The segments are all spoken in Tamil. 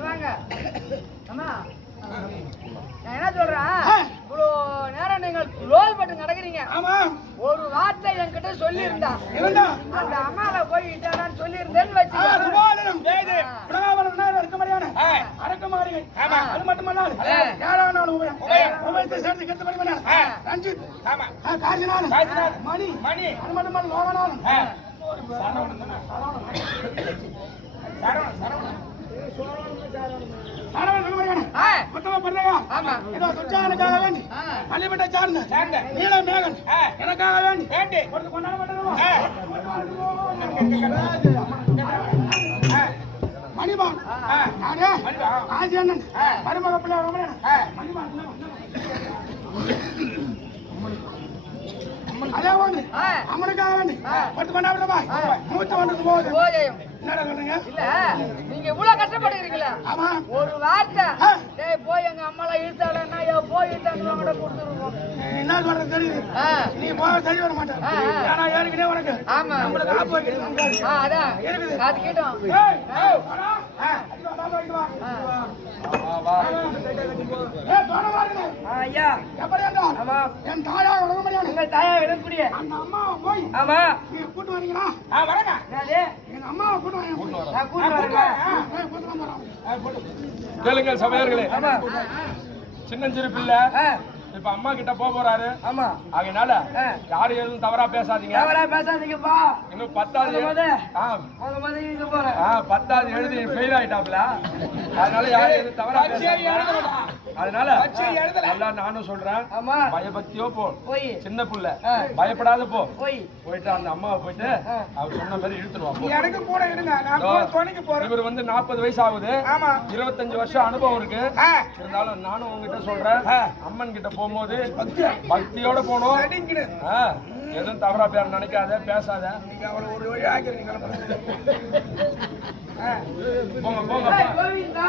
வாங்க. அம்மா நான் என்ன சொல்றேன். இவ்வளவு நேரம் நீங்கள் ரோல் பட்டு நடக்கிறீங்க. ஆமா. ஒரு வார்த்தை என்கிட்ட சொல்லி இருந்தா. அந்த அம்மாவை போய் இட்டாடான்னு சொல்லி இருந்தேன்னு வச்சுக்க சுபாதனம் ஜெயது பிரகாபலம் நேரம் இருக்க மாதிரியான ஆ. அடக்கமாளிகை ஆமா. அது மட்டுமல்லாது நாள் உபயம். உபயத்தை சேர்த்து பண்ணி ஆ. ரஞ்சித். மணி. மணி. அது மட்டுமல்ல. சரவணன்? சரவணன். துச்சானுக்காக வேண்டி. பள்ளிப்பட்டை சார்ந்த. நீல மேகன். எனக்காக வேண்டி. காசி ஆ. மருமக பிள்ளை ரமணன் ஆ. மணிபான் என்ன பண்ண? அதே ஒன்று ஆ. அம்மனுக்காக வேண்டி ஆ. பத்து கொண்டாடுறப்பா. மூத்த ஒன்று போகுது என்னடா சொல்றீங்க? இல்ல நீங்க இவ்வளவு கஷ்டப்படுகிறீங்களா. ஆமா. ஒரு வார்த்தை. டேய் போய் எங்க அம்மா எல்லாம் இழுத்தாடனா போய் இழுத்தாங்க கூட கொடுத்துருவோம். என்ன சொல்றது தெரியுது? ஆ. நீ போக சரி வர மாட்டேன். உனக்கு? ஆமா. நம்மளுக்கு ஆப்பு வைக்கிறது ஆ, அதான். இருக்குது. அது கேட்டோம். ஏய், ஏய், வாடா. அடி வா, பாப்பா, அடி வா. வா. வா ஏய், தோணமா இருக்குது. ஐயா. எப்படி என்றால், ஆமா. என் தாயாக உலக முடியாது தாயா அந்த போய் ஆமா. நீங்க கூட்டு வரீங்களா? ஆ? அம்மாவை கூட்டு கேளுங்கள் சபையர்களே ஆமா. சின்னஞ்சிறு பிள்ளை. இப்ப அம்மா கிட்ட போக போறாரு. ஆமா. அதனால ஆ. யாரும் எதுவும் தவறா பேசாதீங்க. எவரா பேசாதீங்கப்பா இன்னும் பத்தாவது பத்தாவது எழுதி ஃபெயில் ஆயிட்டாப்ல. அதனால யாரும் எதுவும் தவறா பேசாதீங்க. அதனால நல்லா நானும் சொல்றேன். ஆமா. பயபக்தியோ போ. போய். சின்ன புள்ள. பயப்படாத போ. போய். போயிட்டு அந்த அம்மாவை போயிட்டு. அவர் சொன்ன மாதிரி இழுத்துருவான். போ. எனக்கு கூட இருங்க. இவர் வந்து நாற்பது வயசு ஆகுது ஆமா. இருபத்தஞ்சு வருஷம் அனுபவம் இருக்கு. இருந்தாலும் நானும் உங்ககிட்ட சொல்றேன். அம்மன் கிட்ட போகும்போது பக்தியோட. ஆ, எதுவும் தவறா பேர் நினைக்காத பேசாத. நீங்க அவளை ஒரு வழி ஆக்கிறீங்க போங்க போங்க ஏய், கோவிந்தா!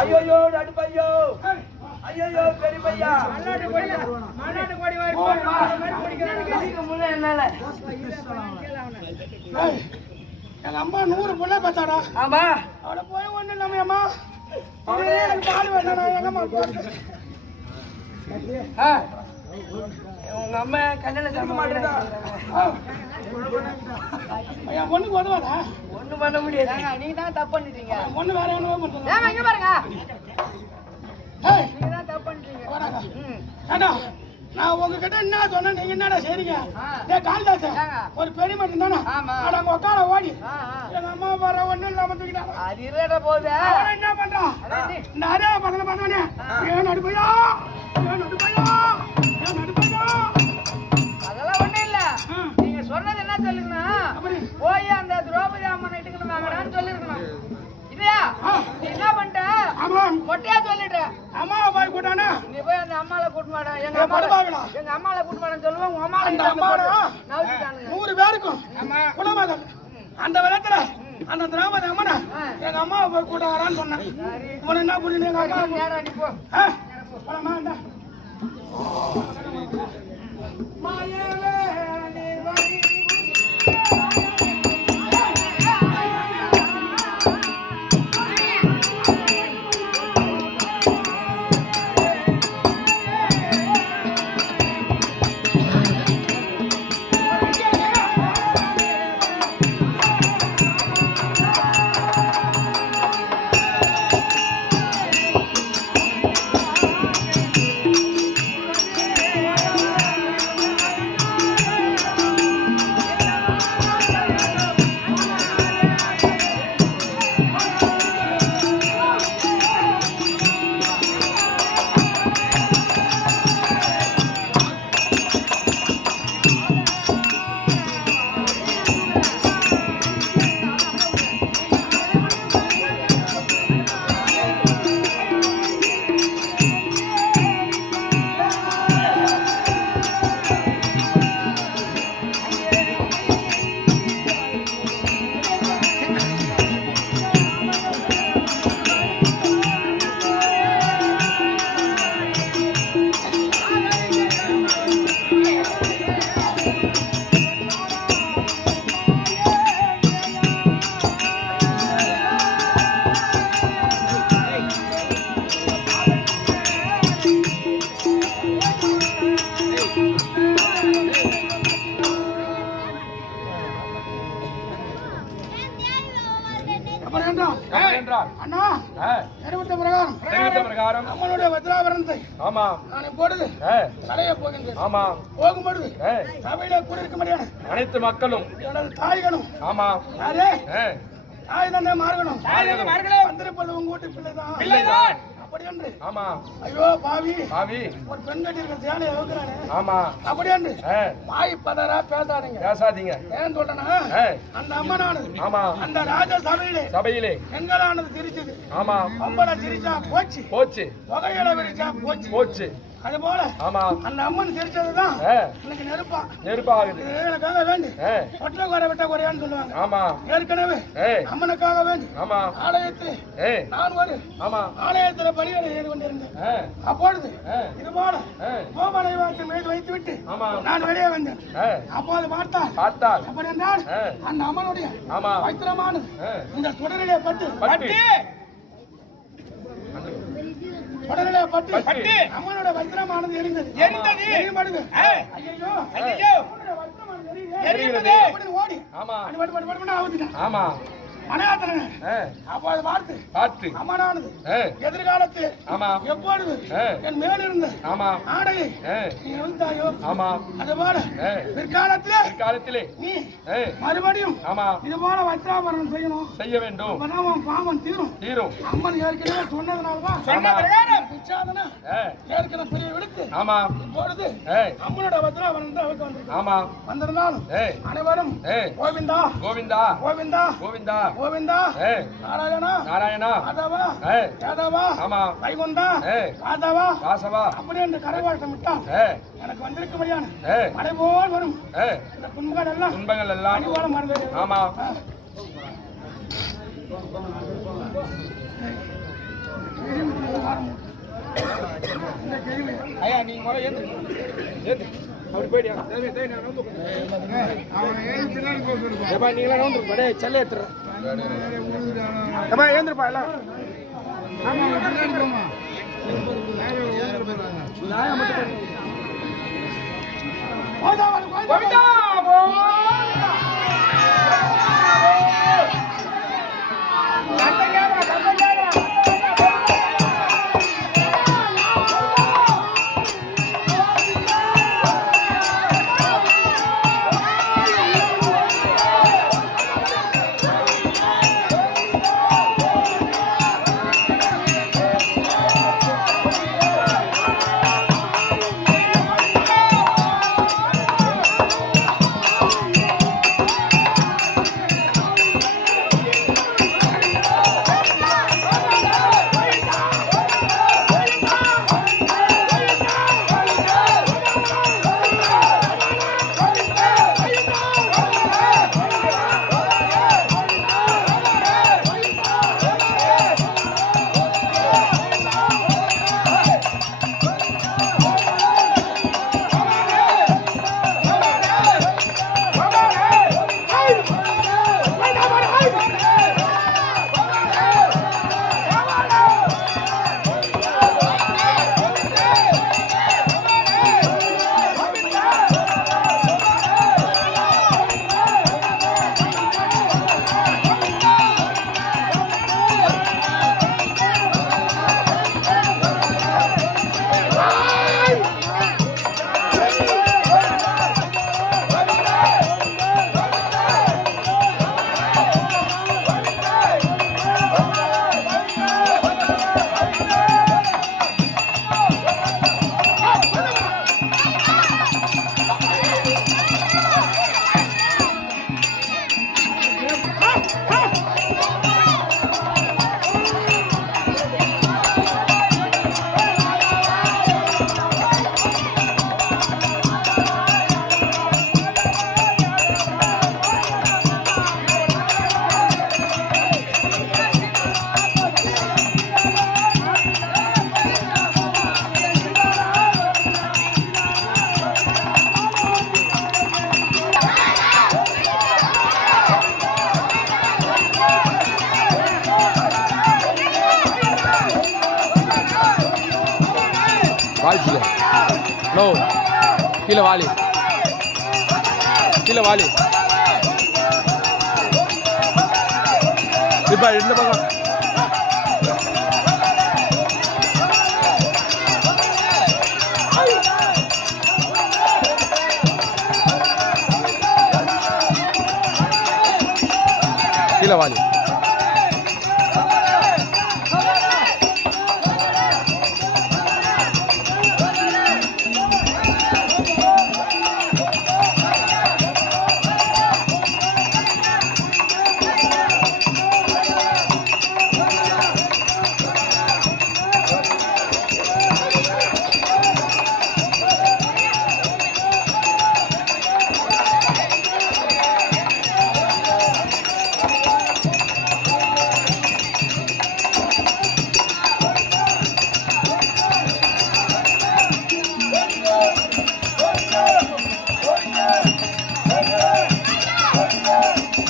ஐயோ நடுப்பையோ. ஐயோ பெரியப்பையா. எங்க அம்மா நூறு புள்ள பார்த்தாடா. ஆமா. அவட போய் ஒண்ணு இல்லாம அம்மா? எனக்கு பால் வேண்டாம். உங்க அம்மா கல்யாணம் செய்ய மாட்டேதா ஐயா பொண்ணுக்கு உதவாதா ஒண்ணும் பண்ண முடியாது. நீங்க தான் தப்பு பண்ணிட்டீங்க. பொண்ணு வேற என்ன பண்றது ஏங்க இங்க பாருங்க. நீங்க தான் தப்பு பண்ணிட்டீங்க. நான் உங்ககிட்ட என்ன சொன்னேன்? நீங்க என்னடா செய்றீங்க. டேய் ஏங்க? ஒரு பெரிய மட்டும் தானே? ஆமா. அட உங்க உட்கார ஓடி. எங்க அம்மா வர ஒண்ணும் இல்லாம தூக்கிட்டாங்க. அது என்ன பண்றான்? அதான் நீ. இந்த அரே பக்கத்துல பார்த்தவனே ஏன் நடுப்பையா? என்ன பண்ணிட்ட? ஆமா. மொட்டையா சொல்லிட்ட. அம்மா போய் கூட்டானே? நீ போய் அந்த அம்மால கூட்டு மாட எங்க அம்மால. எங்க அம்மால கூட்டு மாடன்னு சொல்லுவேன் உங்க அம்மால அந்த அம்மாடா? நூறு பேருக்கும். குலமகள். அந்த விதத்துல அந்த திராபதி அம்மனை. எங்க அம்மா போய் கூட்டாரான்னு சொன்னேன். உன என்ன புரியுது எங்க அம்மா நேரா நீ போ? போலாமா. மாயவே ஆ, தெரிவித்த பிரகாரம். தெரிவித்த பிரகாரம். அம்மனுடைய வஜ்ராபரணத்தை ஆமா. நான் ஆ, கலைய போகின்றேன். ஆமா. போகும்பொழுது சபையில கூடியிருக்க முடியாது அனைத்து மக்களும். எனது தாய்களும். ஆமா. யாரே? தாய் தந்தை மார்கணும் மார்களும். வந்திருப்பது உங்க வீட்டு பிள்ளைதான். பிள்ளைதான். ஆமா. ஐயோ பாவி. பாவி. ஒரு பெண் ஆமா. அப்படி என்று ஆ, வாய் பேசாதீங்க. பேசாதீங்க. ஏன் சொல்றேன்னா ஆ, அந்த அம்மனானது ஆமா. அந்த ராஜ சபையிலே சபையிலே. பெண்களானது சிரிச்சது. ஆமா. பொம்பளை சிரிச்சா போச்சு. போச்சு. புகையில விரிச்சா போச்சு. போச்சு. அது போல ஆமா. அந்த அம்மன் சிரிச்சதுதான். ஆ, இன்னைக்கு நெருப்பா. நெருப்பாகுது இது எனக்காக வேண்டி. ஒற்றை குறை விட்ட குறையான்னு சொல்லுவாங்க. ஆமா. ஏற்கனவே அம்மனுக்காக வேண்டி. ஆமா. ஆலயத்தில் நான் ஒரு ஆமா. ஆலயத்துல பலியடை செய்து கொண்டிருந்தேன். அப்பொழுது இது போல வாய்க்கு மீது வைத்து விட்டு ஆமா. நான் வெளியே வந்தேன். அப்போது பார்த்தால் பார்த்தால். அப்படி என்றால் அந்த அம்மனுடைய ஆமா. வைத்திரமானது இந்த சுடரிலே பட்டு. பட்டு. சுடரிலே பட்டு பட்டு. அம்மனோட வைத்திரமானது எரிந்தது எரிந்தது. எரியும்படுது ஆ. ஐயோ. எரியுது. அப்படின்னு ஓடி ஆமா ஆமா மனையாத்திரங்க ஆ, அப்போது பார்த்து. பார்த்து அம்மனானது. ஆ, எதிர்காலத்தில் ஆமா. எப்பொழுது? என் மேல் இருந்த ஆமா. ஆடையை நீ எழுந்தாயோ ஆமா. அது போல ஆ, பிற்காலத்திலே பிற்காலத்திலே. நீ மறுபடியும் ஆமா. இது போல வஸ்திராபரணம் செய்யணும். செய்ய வேண்டும். அப்பதான் பாவம் தீரும். தீரும். அம்மன் ஏற்கனவே சொன்னதுனாலதான் சொன்ன பிரகாரம். பிச்சாதன ஏற்கனவே பெரிய விடுத்து ஆமா. இப்பொழுது அம்மனோட வஸ்திராபரணம் தான் அவருக்கு வந்திருக்கு. ஆமா. வந்திருந்தாலும் அனைவரும் கோவிந்தா. கோவிந்தா. கோவிந்தா. கோவிந்தா. கோவிந்தா நாராயணா நாராயணா. மாதவா யாதவா ஆமா. வைகுந்தா மாதவா. வாசவா. அப்படி என்று கரவாட்டம் விட்டான் எனக்கு வந்திருக்கும் ஐயான் மழை போல் வரும். இந்த துன்பங்கள் எல்லாம் துன்பங்கள் எல்லாம் அடிவாளம் மறந்து ஆமா. ஐயா நீங்க முறை ஏத்து அப்படி போயிடியா தேவை தேவை நான் வந்து அவன் செல்ல ஏற்றுறேன் ஏப்பா ஏந்திரப்பா எல்லாம். மட்டும் நோ கீழே வாலி. கீழே வாலி. இப்போ இந்த பக்கம். கீழே வாலி.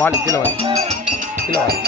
வாலி கீழே வாலி கீழே வாலி